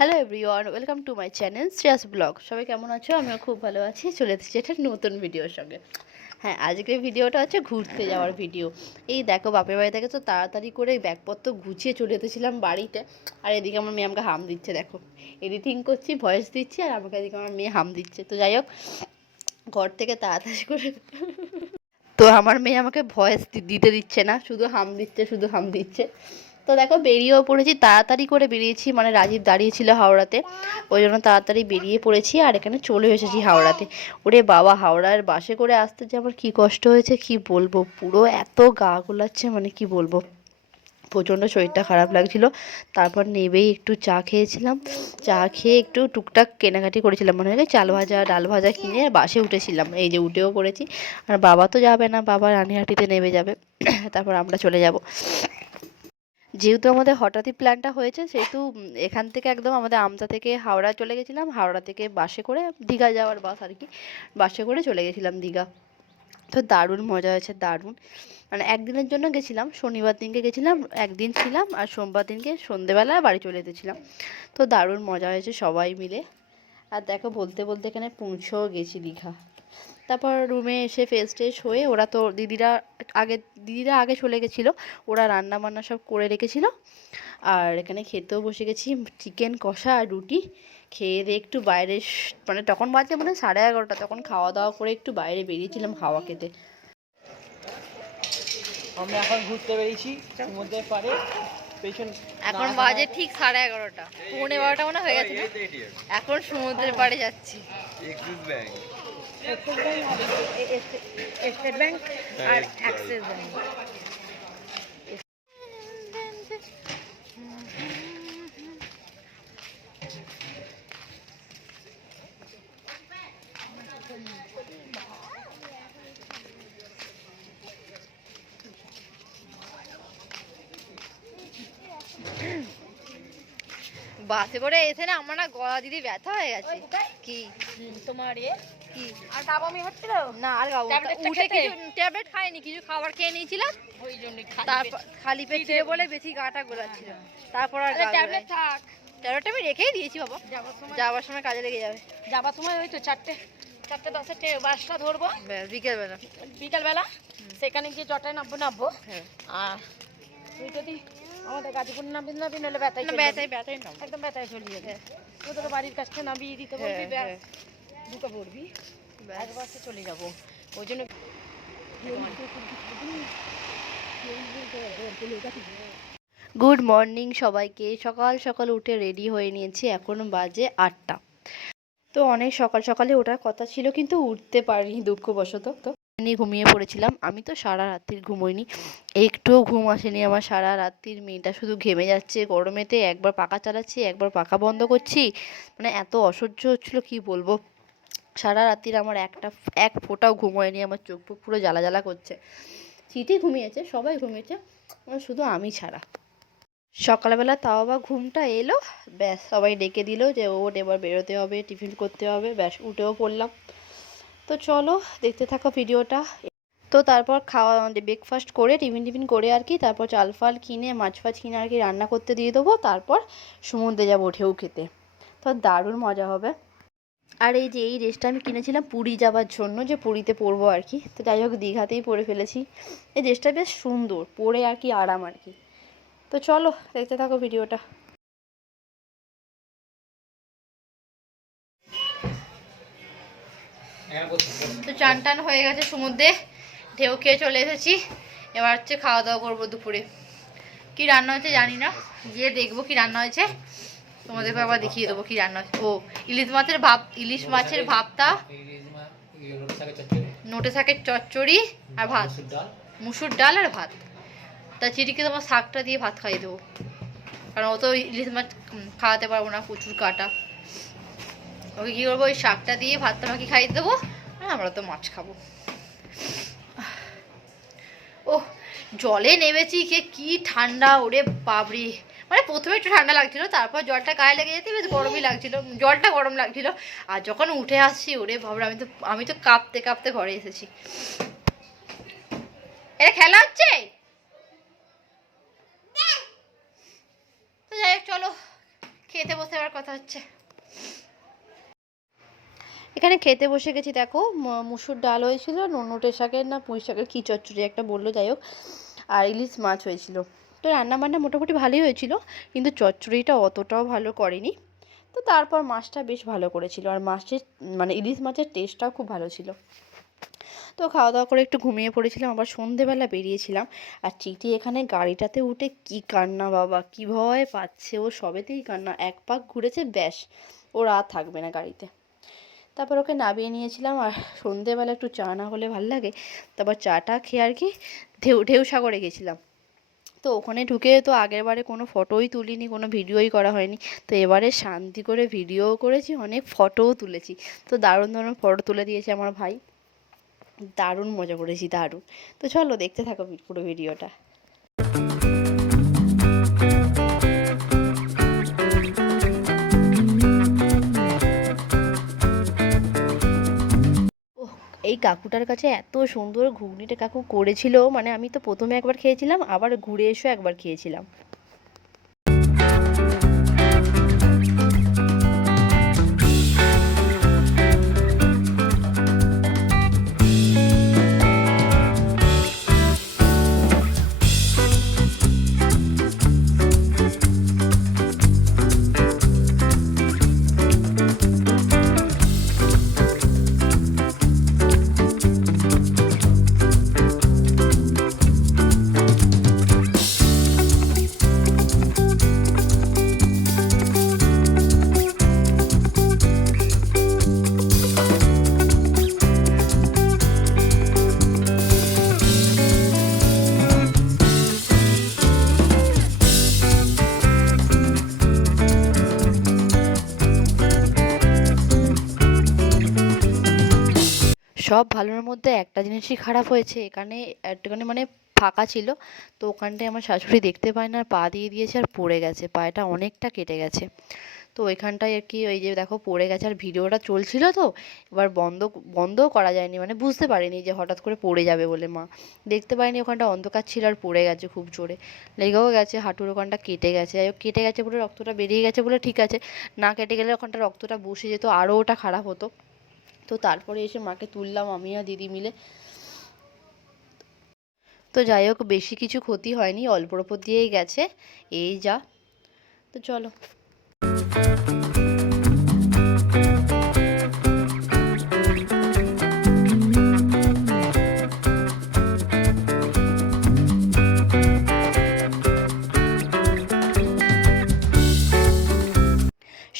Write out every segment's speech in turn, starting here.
Hello everyone, welcome to my channel Shreyas blog. সবাই কেমন আছো? আমিও খুব ভালো আছি। চলে এসেছি একটা নতুন ভিডিওর সঙ্গে। হ্যাঁ, আজকের ভিডিওটা হচ্ছে ঘুরতে যাওয়ার ভিডিও। এই দেখো, বাপের বাড়ি থেকে তো তাড়াতাড়ি করে ব্যাগপত্র গুছিয়ে চলে এসেছিলাম বাড়িতে। আর এদিকে আমার মেয়ে আমাকে হাম দিচ্ছে, দেখো এডিটিং করছি, ভয়েস দিচ্ছি, আর আমাকে এদিকে আমার মেয়ে হাম দিচ্ছে। তো যাই হোক, ঘর থেকে তাড়াতাড়ি করে তো আমার মেয়ে আমাকে ভয়েস দিতে দিচ্ছে না, শুধু হাম দিচ্ছে, শুধু হাম দিচ্ছে। তো দেখো, বেরিয়েও পড়েছি, তাড়াতাড়ি করে বেরিয়েছি, মানে রাজীব দাঁড়িয়েছিল হাওড়াতে, ওই জন্য তাড়াতাড়ি বেরিয়ে পড়েছি আর এখানে চলে এসেছি হাওড়াতে। ওরে বাবা, হাওড়ার বাসে করে আসতে যে আমার কী কষ্ট হয়েছে কি বলবো, পুরো এত গা গোলাচ্ছে, মানে কি বলবো, প্রচণ্ড শরীরটা খারাপ লাগছিল। তারপর নেবেই একটু চা খেয়েছিলাম, চা খেয়ে একটু টুকটাক কেনাকাটি করেছিলাম, মনে হয় চাল ভাজা ডাল ভাজা কিনে বাসে উঠেছিলাম, এই যে উঠেও পড়েছি। আর বাবা তো যাবে না, বাবা রানিহাটিতে নেমে যাবে, তারপর আমরা চলে যাব। যেহেতু আমাদের হঠাৎই প্ল্যানটা হয়েছে, সেহেতু এখান থেকে একদম আমাদের আমতা থেকে হাওড়া চলে গেছিলাম, হাওড়া থেকে বাসে করে দীঘা যাওয়ার বাস আর কি, বাসে করে চলে গেছিলাম দীঘা। তো দারুণ মজা হয়েছে, দারুণ। মানে একদিনের জন্য গেছিলাম, শনিবার দিনকে গেছিলাম, একদিন ছিলাম, আর সোমবার দিনকে সন্ধেবেলা বাড়ি চলে এসেছিলাম। তো দারুণ মজা হয়েছে সবাই মিলে। আর দেখো, বলতে বলতে এখানে পৌঁছেও গেছি দীঘা। তারপর রুমে এসে ফ্রেশ ট্রেশ হয়ে, ওরা তো দিদিরা আগে চলে গেছিলো, ওরা রান্না বান্না সব করে রেখেছিলো। আর এখানে খেতেও বসে গেছি, চিকেন কষা আর রুটি খেয়ে দিয়ে একটু বাইরে, মানে তখন বাজে মানে 11:30, তখন খাওয়া দাওয়া করে একটু বাইরে বেরিয়েছিলাম হাওয়া খেতে। আমরা এখন ঘুরতে বেরিয়েছি সমুদ্রের পাড়ে। এখন বাজে ঠিক 11:30, 11:15 মনে হয়ে গেছে। এখন সমুদ্রের পাড়ে যাচ্ছি। স্টেট ব্যাংক আর অ্যাক্সিস ব্যাংক। বাসে করে এসে না আমার না গলা দিদি ব্যথা হয়ে গেছে। কি তোমার কি আর গাবমি হচ্ছিল না, আর গাবো উঠে কিছু ট্যাবলেট খাইনি, কিছু খাবার খেয়ে নিয়েছিলাম, ওই জন্য তারপর খালি পেট ছিল বলে বেশি গাটা গোলাচ্ছিল। তারপর আর ট্যাবলেট থাক, ট্যাবলেটটা আমি রেখেই দিয়েছি বাবা, যাওয়ার সময় কাজে লেগে যাবে। যাবার সময় ওই তো 4:10 বাসটা ধরবো বিকেলবেলা, বিকালবেলা। সেখানে গিয়ে জটায় নামবো। হ্যাঁ, আর তুই যদি আমাদের গাজীপুর নামবি নাহলে ব্যথায় একদম ব্যথায় চলে যাবে। তোদের বাড়ির কাছে নামিয়ে দিতে বলবি, ব্যাস দুটো পড়বি, এক বাসে চলে যাবো। ওই জন্য গুড মর্নিং সবাইকে। সকাল সকাল উঠে রেডি হয়ে নিয়েছি, এখন বাজে 8টা। তো অনেক সকাল সকালে ওঠার কথা ছিল, কিন্তু উঠতে পারিনি দুঃখবশত। তো ঘুমিয়ে পড়েছিলাম। আমি তো সারা রাত্রির ঘুমোইনি, একটুও ঘুম আসেনি আমার সারা রাত্রির। মেয়েটা শুধু ঘেমে যাচ্ছে গরমেতে, একবার পাখা চালাচ্ছি, একবার পাখা বন্ধ করছি, মানে এত অসহ্য হচ্ছিলো কি বলবো। সারা রাত্রির আমার এক ফোঁটাও ঘুম হয়নি, আমার চোখ পুরো জ্বালা জ্বালা করছে। চিঠি ঘুমিয়েছে, সবাই ঘুমিয়েছে, শুধু আমি ছাড়া। সকালবেলা তাও আবার ঘুমটা এলো, ব্যাস সবাই ডেকে দিল যে ওঠ, এবার বেরোতে হবে, টিফিন করতে হবে, ব্যাস উঠেও পড়লাম। তো চলো দেখতে থাকো ভিডিওটা। তো তারপর ব্রেকফাস্ট করে টিফিন করে আর কি, তারপর চাল ফাল কিনে মাছ ফাছ কিনে আর কি রান্না করতে দিয়ে দেবো, তারপর সমুদ্রে যাবো ঢেউ খেতে। তো দারুণ মজা হবে। আর এই যে এই ড্রেসটা আমি কিনেছিলাম পুরী যাওয়ার জন্য, যে পুরীতে পরবো আর কি। তো যাই হোক, দীঘাতেই পরে ফেলেছি। এই ড্রেসটা বেশ সুন্দর, পরে আর কি আরাম আর কি। তো চলো দেখতে থাকো ভিডিওটা। তো চান টান হয়ে গেছে, সমুদ্রে ঢেউ খেয়ে চলে এসেছি। এবার হচ্ছে খাওয়া দাওয়া করবো দুপুরে। কি রান্না হয়েছে জানি না, গিয়ে দেখবো কি রান্না হয়েছে, তোমাদেরকে আবার দেখিয়ে দেবো কি রান্না হয়েছে। ও ইলিশ মাছের ভাপটা, নোটে শাকের চচ্চড়ি আর ভাত, মুসুর ডাল আর ভাত। তা চিটিকে তোমার শাকটা দিয়ে ভাত খাইয়ে দেবো, কারণ ও তো ইলিশ মাছ খাওয়াতে পারবো না, প্রচুর কাটা। ওকে কী করবো, ওই শাকটা দিয়ে ভাতটা মাখি খাইয়ে দেবো, আর আমরা তো মাছ খাবো। ও জলে নেমেছি, কি ঠান্ডা, ওরে বাবরি। মানে প্রথমে একটু ঠান্ডা লাগছিল, তারপর জলটা গায়ে লেগে যেতে বেশ গরমই লাগছিল, জলটা গরম লাগছিল। আর যখন উঠে আসছি, ওরে বাবরে, আমি তো কাঁপতে কাঁপতে ঘরে এসেছি। এটা খেলা হচ্ছে। তো যাই হোক, চলো খেতে বসে আবার কথা হচ্ছে। এখানে খেতে বসে গেছি, দেখো মুসুর ডাল হয়েছিল, নোটে শাকের না পুঁই শাকের কী চচ্চড়ি একটা বললো, যাই হোক, আর ইলিশ মাছ হয়েছিল। তো রান্নাবান্না মোটামুটি ভালোই হয়েছিল, কিন্তু চচ্চড়িটা অতটাও ভালো করেনি। তো তারপর মাছটা বেশ ভালো করেছিল, আর মাছের মানে ইলিশ মাছের টেস্টটাও খুব ভালো ছিল। তো খাওয়া দাওয়া করে একটু ঘুমিয়ে পড়েছিলাম, আবার সন্ধেবেলা বেরিয়েছিলাম। আর চিঠি এখানে গাড়িটাতে উঠে কি কান্না বাবা, কী ভয় পাচ্ছে ও, সবেতেই কান্না, এক পাক ঘুরেছে ব্যাস, ওর আর থাকবে না গাড়িতে। তারপর ওকে নামিয়ে নিয়েছিলাম, আর সন্ধেবেলা একটু চা না হলে ভাল লাগে। তারপর চাটা খেয়ে আর কি ঢেউ সাগরে গেছিলাম। তো ওখানে ঢুকে তো আগের বারে কোনো ফটোই তুলিনি, কোনো ভিডিওই করা হয়নি। তো এবারে শান্তি করে ভিডিওও করেছি, অনেক ফটোও তুলেছি। তো দারুণ দারুণ ফটো তুলে দিয়েছে আমার ভাই, দারুণ মজা করেছি, দারুণ। তো চলো দেখতে থাকো পুরো ভিডিওটা। এই কাকুটার কাছে এত সুন্দর ঘুগনিটা কাকু করেছিল, মানে আমি তো প্রথমে একবার খেয়েছিলাম, আবার ঘুরে এসেও একবার খেয়েছিলাম। সব ভালোর মধ্যে একটা জিনিসই খারাপ হয়েছে, এখানে একটুখানি মানে ফাঁকা ছিল, তো ওখানটায় আমার শাশুড়ি দেখতে পায় না, আর পা দিয়ে দিয়েছে আর পড়ে গেছে, পাটা অনেকটা কেটে গেছে। তো ওইখানটায় আর কি ওই যে দেখো পড়ে গেছে, আর ভিডিওটা চলছিল, তো এবার বন্ধও করা যায়নি, মানে বুঝতে পারিনি যে হঠাৎ করে পড়ে যাবে বলে, মা দেখতে পায়নি, ওখানটা অন্ধকার ছিল আর পড়ে গেছে, খুব জোরে লেগেও গেছে, হাঁটুর ওখানটা কেটে গেছে। যাই হোক, কেটে গেছে বলে রক্তটা বেরিয়ে গেছে বলে ঠিক আছে, না কেটে গেলে ওখানটা রক্তটা বসে যেত, আরও ওটা খারাপ হতো। তো তারপরে এসে মাকে তুললাম আমি আর দিদি মিলে। তো যাই হোক, বেশি কিছু ক্ষতি হয়নি, অল্পর ওপর দিয়েই গেছে, এই যা। তো চলো।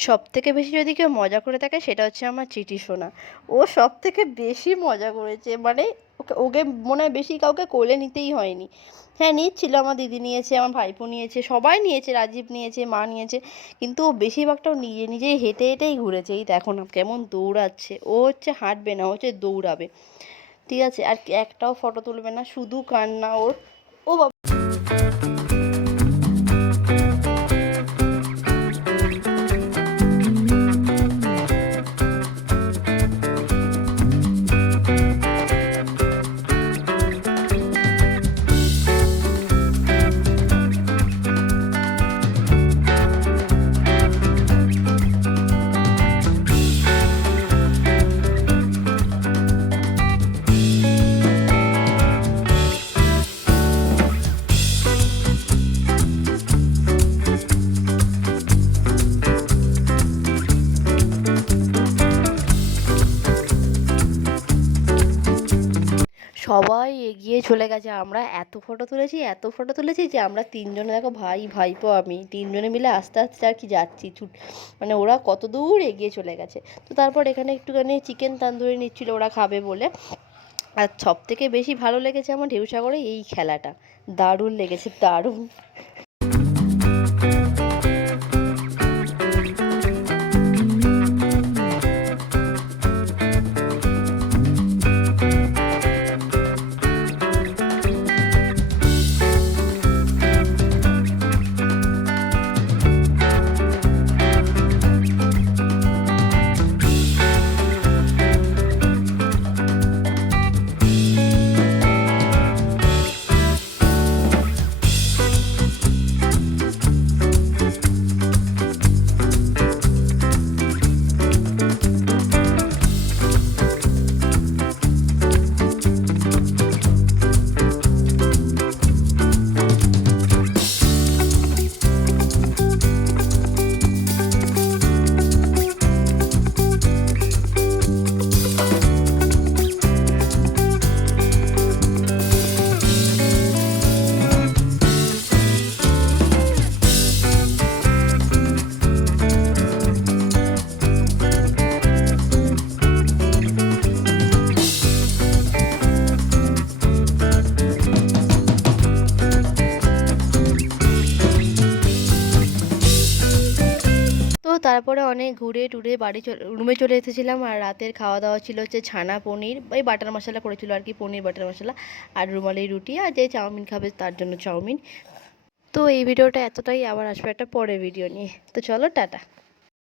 সব থেকে বেশি যদি কেউ মজা করে থাকে সেটা হচ্ছে আমার চিটি সোনা, ও সব থেকে বেশি মজা করেছে, মানে ওকে মনে হয় বেশি কাউকে কোলে নিতেই হয়নি। হ্যাঁ নিচ্ছিল, আমার দিদি নিয়েছে, আমার ভাইপো নিয়েছে, সবাই নিয়েছে, রাজীব নিয়েছে, মা নিয়েছে, কিন্তু ও বেশিরভাগটাও নিজে নিজেই হেঁটে হেঁটেই ঘুরেছে। এই দেখো না কেমন দৌড়াচ্ছে, ও হচ্ছে হাঁটবে না, ও হচ্ছে দৌড়াবে, ঠিক আছে, আর একটাও ফটো তুলবে না, শুধু কান্না ওর। ও বাবা, সবাই এগিয়ে চলে গেছে, আমরা এত ফটো তুলেছি, এত ফটো তুলেছি যে আমরা তিনজনে, দেখো ভাই ভাইপো আমি তিনজনে মিলে আস্তে আস্তে আর কি যাচ্ছি, মানে ওরা কত দূর এগিয়ে চলে গেছে। তো তারপর এখানে একটুখানি চিকেন তান্দুরি নিচ্ছিল ওরা খাবে বলে। আর সব থেকে বেশি ভালো লেগেছে আমার ঢেউসাগরে এই খেলাটা, দারুণ লেগেছে, দারুণ। তারপরে অনেক ঘুরে টুরে বাড়ি রুমে চলে এসেছিলাম। আর রাতের খাওয়া দাওয়া ছিল হচ্ছে ছানা পনির, ওই বাটার মশলা করেছিল আর কি, পনির বাটার মশলা, আর রুমালি রুটি, আর যে চাউমিন খাবে তার জন্য চাউমিন। তো এই ভিডিওটা এতটাই, আবার আসবে একটা পরের ভিডিও নিয়ে। তো চলো টাটা।